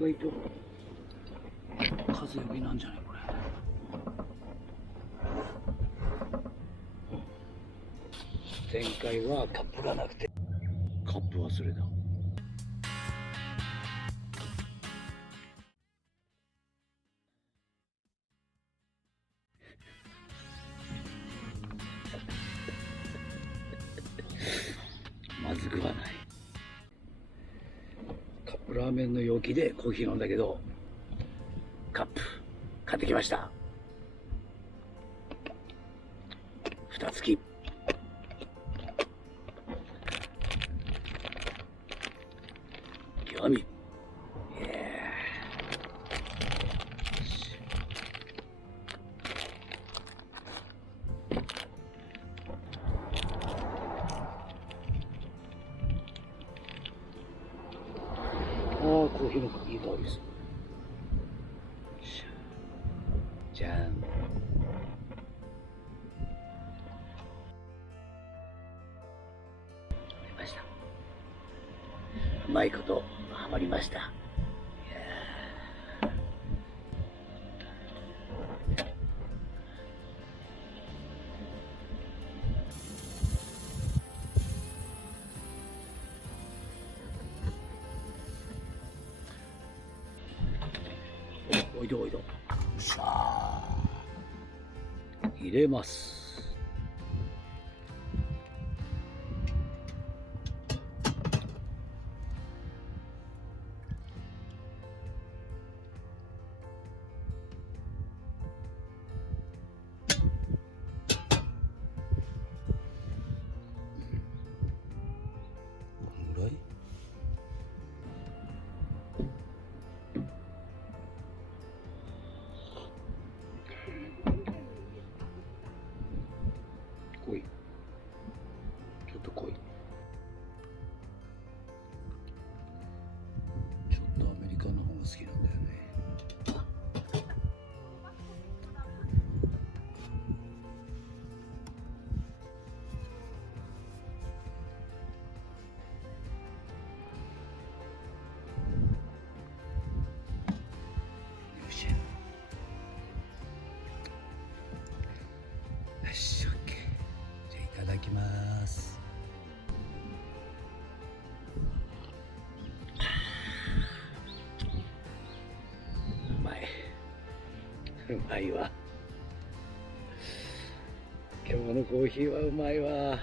外と風よけなんじゃないこれ。前回はカップがなくてカップ忘れた。まずくはない。カップラーメンの容器でコーヒー飲んだけど、カップ買ってきました。蓋付き。極み。コーヒーのいい香りです。じゃん。飲みました。うまいことハマりました。おいでおいで。しゃー入れます。このぐらい。濃い。ちょっと濃い。ちょっとアメリカの方が好きなんだよね。よし。よし、オッケー。じゃあいただきます。うまい。うまいわ。今日のコーヒーはうまいわ。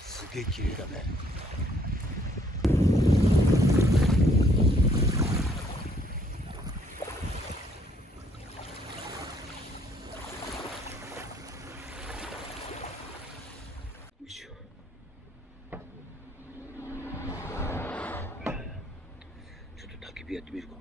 すげえ綺麗だね。よいしょ。ちょっと焚き火やってみるか。